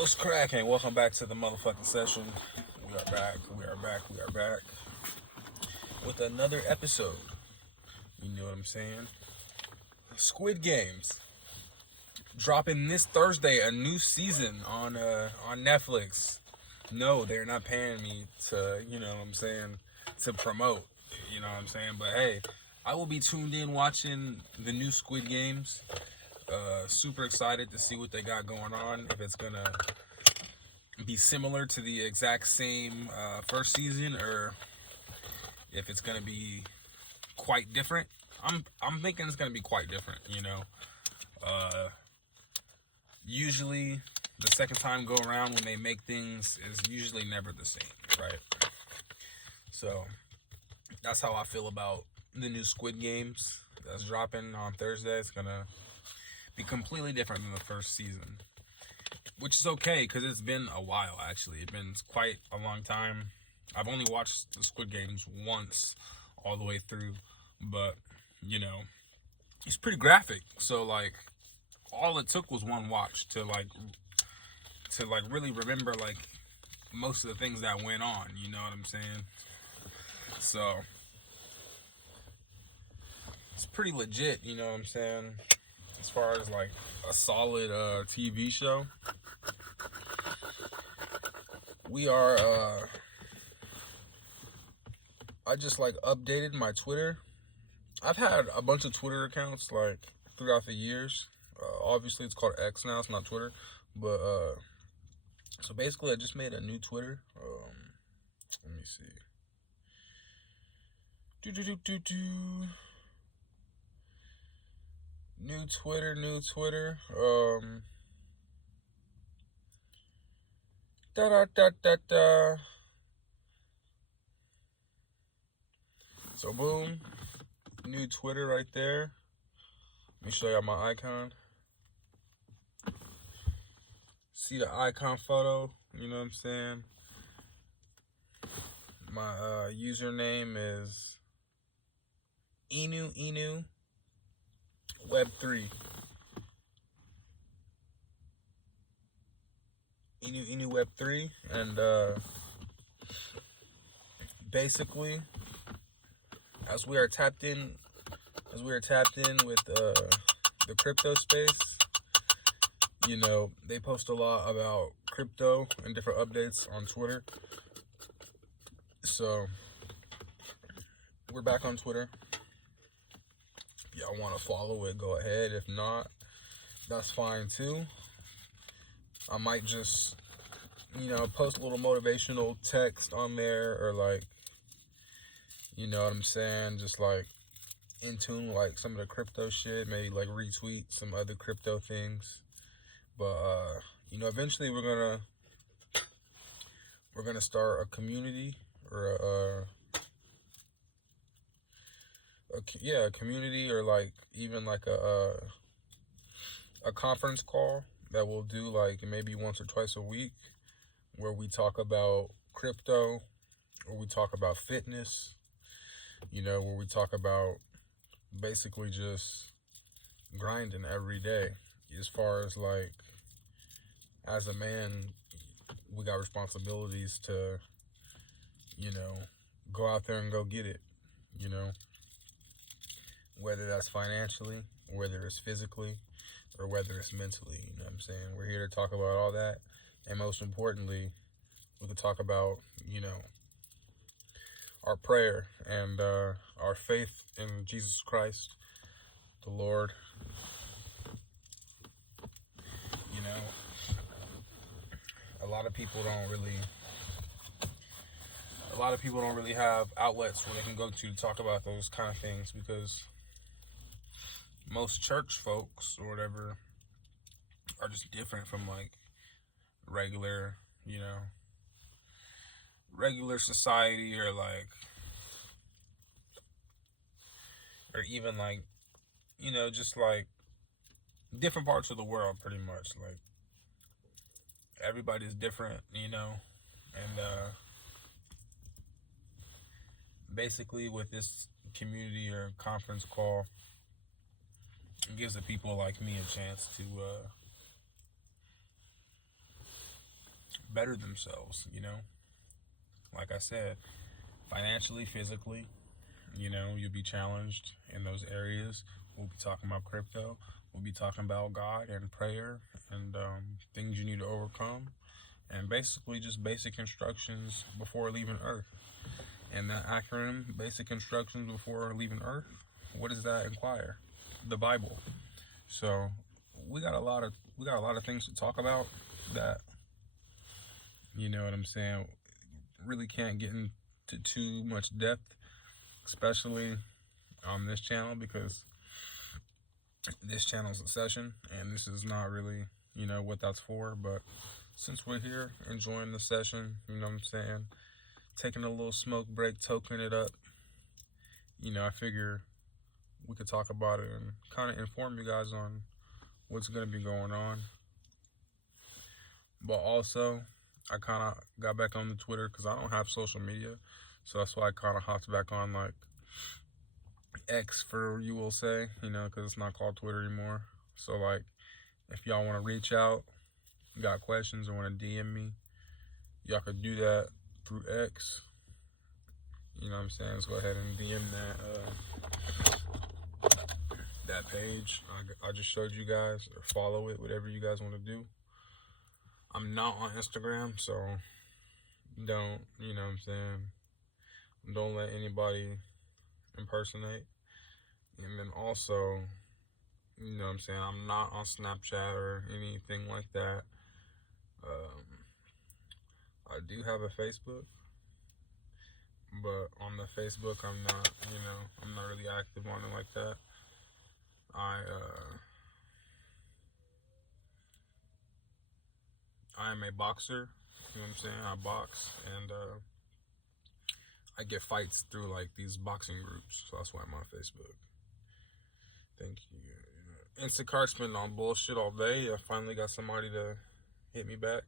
What's cracking? Welcome back to the motherfucking session. We are back. With another episode. You know what I'm saying? Squid Games. Dropping this Thursday, a new season on Netflix. No, they're not paying me to, you know what I'm saying, to promote. You know what I'm saying? But hey, I will be tuned in watching the new Squid Games. Super excited to see what they got going on. If it's gonna be similar to the exact same first season, or if it's gonna be quite different. I'm thinking it's gonna be quite different. You know, usually the second time go around when they make things is usually never the same, right? So that's how I feel about the new Squid Games that's dropping on Thursday. It's gonna be completely different than the first season, which is okay because it's been a while. Actually, it's been quite a long time. I've only watched the Squid Games once all the way through, but you know, it's pretty graphic. So like, all it took was one watch to really remember like most of the things that went on. You know what I'm saying? So it's pretty legit. You know what I'm saying? As far as like a solid TV show, we are. I just like updated my Twitter. I've had a bunch of Twitter accounts like throughout the years. Obviously, it's called X now. It's not Twitter, but so basically, I just made a new Twitter. Let me see. New Twitter. Da. So boom, new Twitter right there. Let me show y'all my icon. See the icon photo, you know what I'm saying? My username is Inu Web3. Inu Web3, and basically, as we are tapped in with the crypto space, you know, they post a lot about crypto and different updates on Twitter. So we're back on Twitter. If y'all want to follow it, go ahead. If not, that's fine too. I might just, you know, post a little motivational text on there, or like, you know what I'm saying, just like in tune like some of the crypto shit, maybe like retweet some other crypto things. But you know, eventually we're gonna start a community, or a community, or like even like a conference call that we'll do like maybe once or twice a week, where we talk about crypto, or we talk about fitness, you know, where we talk about basically just grinding every day. As far as like, as a man, we got responsibilities to, you know, go out there and go get it, you know, whether that's financially, whether it's physically, or whether it's mentally. You know what I'm saying? We're here to talk about all that, and most importantly, we can talk about, you know, our prayer and our faith in Jesus Christ, the Lord. You know, a lot of people don't really have outlets where they can go to talk about those kind of things, because most church folks or whatever are just different from like regular, you know, regular society, or like, or even like, you know, just like different parts of the world, pretty much. Like, everybody's different, you know, and basically with this community or conference call, it gives the people like me a chance to better themselves, you know. Like I said, financially, physically, you know, you'll be challenged in those areas. We'll be talking about crypto. We'll be talking about God and prayer and things you need to overcome. And basically just basic instructions before leaving Earth. And that acronym, basic instructions before leaving Earth, what does that inquire? The Bible. So we got a lot of things to talk about that, you know what I'm saying, really can't get into too much depth, especially on this channel, because this channel's a session and this is not really, you know, what that's for. But since we're here enjoying the session, you know what I'm saying, taking a little smoke break, toking it up, you know, I figure we could talk about it and kind of inform you guys on what's going to be going on. But also, I kind of got back on the Twitter because I don't have social media. So that's why I kind of hopped back on, like, X, for you will say, you know, because it's not called Twitter anymore. So, like, if y'all want to reach out, got questions, or want to DM me, y'all could do that through X. You know what I'm saying? Let's go ahead and DM that page I just showed you guys, or follow it, whatever you guys want to do. I'm not on Instagram, so don't, you know what I'm saying, don't let anybody impersonate. And then also, you know what I'm saying, I'm not on Snapchat or anything like that. I do have a Facebook, but on the Facebook, I'm not, you know, I'm not really active on it like that. I am a boxer, you know what I'm saying, I box, and I get fights through, like, these boxing groups, so that's why I'm on Facebook. Thank you. Instacart's been on bullshit all day. I finally got somebody to hit me back.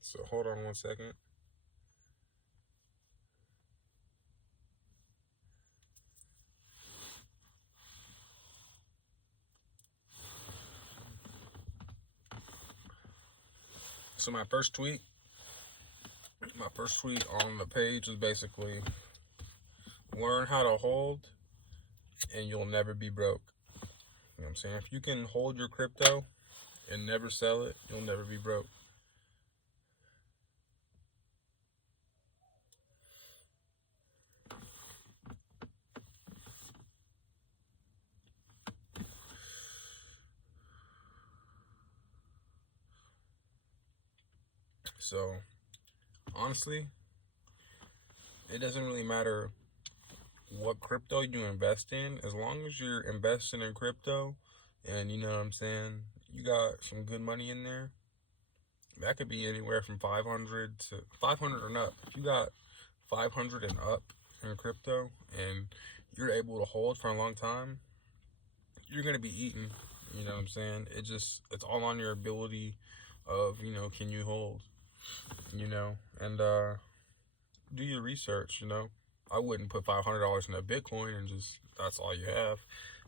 So hold on one second. So my first tweet on the page is basically, learn how to hold and you'll never be broke. You know what I'm saying? If you can hold your crypto and never sell it, you'll never be broke. So honestly, it doesn't really matter what crypto you invest in, as long as you're investing in crypto and, you know what I'm saying, you got some good money in there. That could be anywhere from 500 to 500 and up. If you got 500 and up in crypto and you're able to hold for a long time, you're going to be eating, you know what I'm saying? It's all on your ability of, you know, can you hold, you know, and do your research, you know. I wouldn't put $500 in a Bitcoin and just, that's all you have.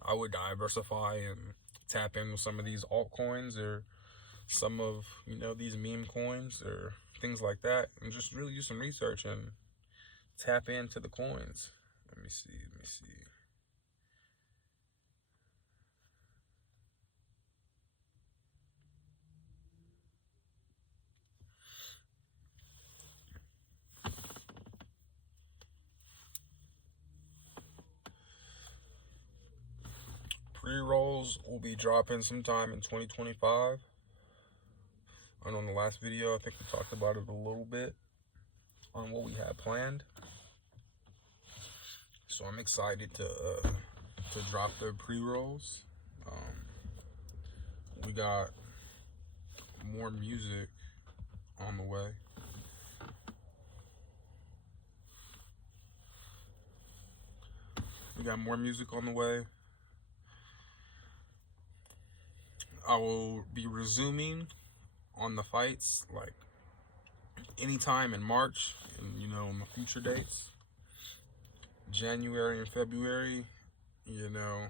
I would diversify and tap in with some of these altcoins or some of, you know, these meme coins or things like that, and just really do some research and tap into the coins. Let me see. Pre-rolls will be dropping sometime in 2025. I know in the last video, I think we talked about it a little bit on what we had planned. So I'm excited to drop the pre-rolls. We got more music on the way. I will be resuming on the fights, like, anytime in March and, you know, in the future dates. January and February, you know,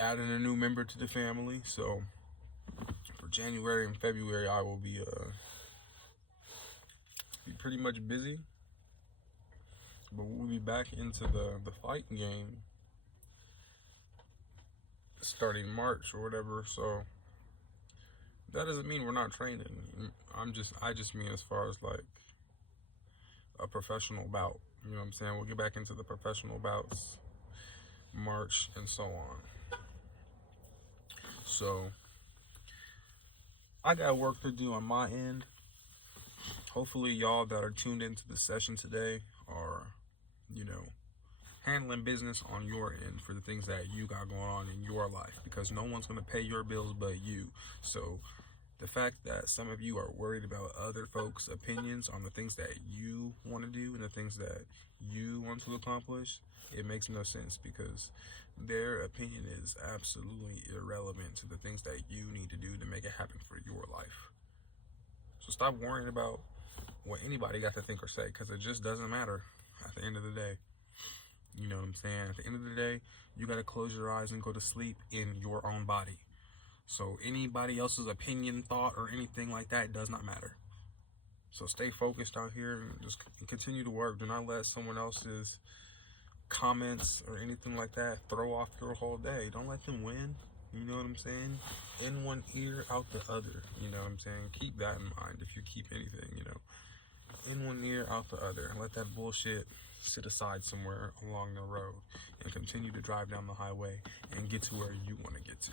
adding a new member to the family. So for January and February, I will be pretty much busy. But we'll be back into the fight game starting March or whatever. So that doesn't mean we're not training. I just mean as far as like a professional bout. You know what I'm saying? We'll get back into the professional bouts March and so on. So I got work to do on my end. Hopefully y'all that are tuned into the session today are, you know, handling business on your end for the things that you got going on in your life, because no one's going to pay your bills but you. So the fact that some of you are worried about other folks' opinions on the things that you want to do and the things that you want to accomplish, it makes no sense, because their opinion is absolutely irrelevant to the things that you need to do to make it happen for your life. So stop worrying about what anybody got to think or say, because it just doesn't matter at the end of the day. You know what I'm saying? At the end of the day, you got to close your eyes and go to sleep in your own body. So anybody else's opinion, thought, or anything like that does not matter. So stay focused out here and just continue to work. Do not let someone else's comments or anything like that throw off your whole day. Don't let them win. You know what I'm saying? In one ear, out the other. You know what I'm saying? Keep that in mind if you keep anything, you know. In one ear, out the other. Let that bullshit sit aside somewhere along the road and continue to drive down the highway and get to where you want to get to.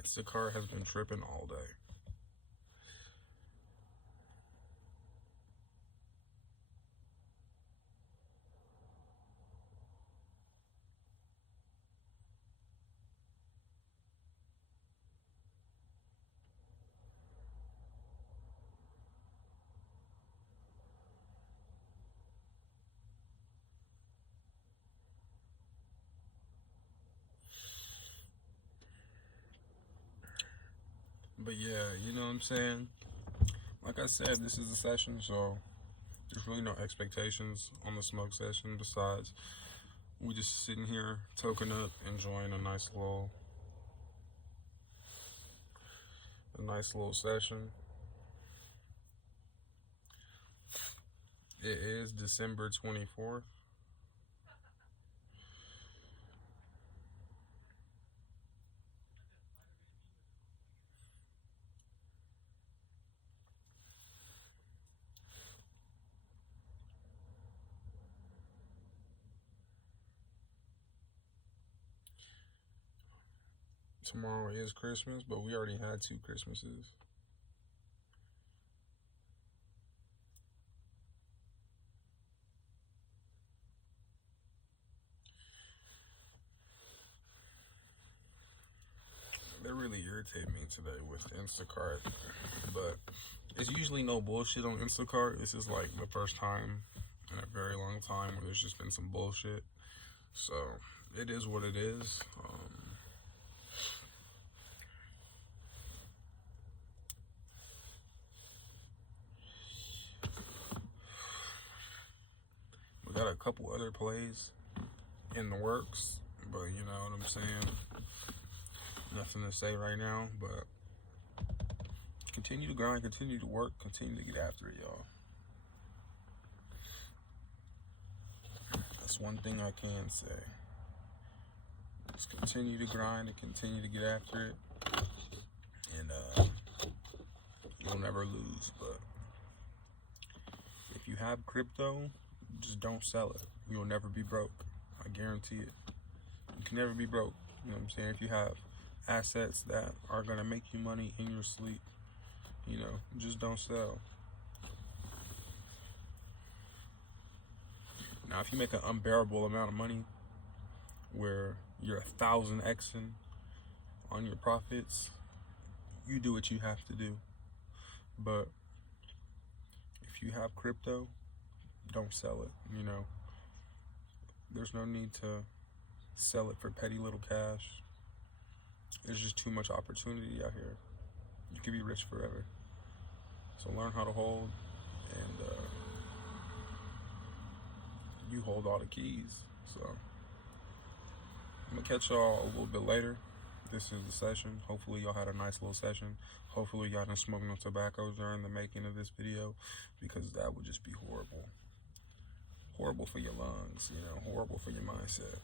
Instacart has been tripping all day. But yeah, you know what I'm saying? Like I said, this is a session, so there's really no expectations on the smoke session besides we just sitting here toking up, enjoying a nice little session. It is December 24th. Tomorrow is Christmas, but we already had 2 Christmases. They really irritate me today with Instacart, but it's usually no bullshit on Instacart. This is like the first time in a very long time where there's just been some bullshit. So it is what it is. We got a couple other plays in the works, but you know what I'm saying? Nothing to say right now, but continue to grind, continue to work, continue to get after it, y'all. That's one thing I can say. Just continue to grind and continue to get after it, and you'll never lose. But if you have crypto, just don't sell it. You'll never be broke. I guarantee it. You can never be broke. You know what I'm saying? If you have assets that are going to make you money in your sleep, you know, just don't sell. Now, if you make an unbearable amount of money where you're 1,000xing on your profits, you do what you have to do. But if you have crypto, don't sell it. You know, there's no need to sell it for petty little cash. There's just too much opportunity out here. You could be rich forever. So learn how to hold, and you hold all the keys. So I'm gonna catch y'all a little bit later. This is the session. Hopefully y'all had a nice little session. Hopefully y'all didn't smoke no tobacco during the making of this video, because that would just be horrible. Horrible for your lungs, you know, horrible for your mindset.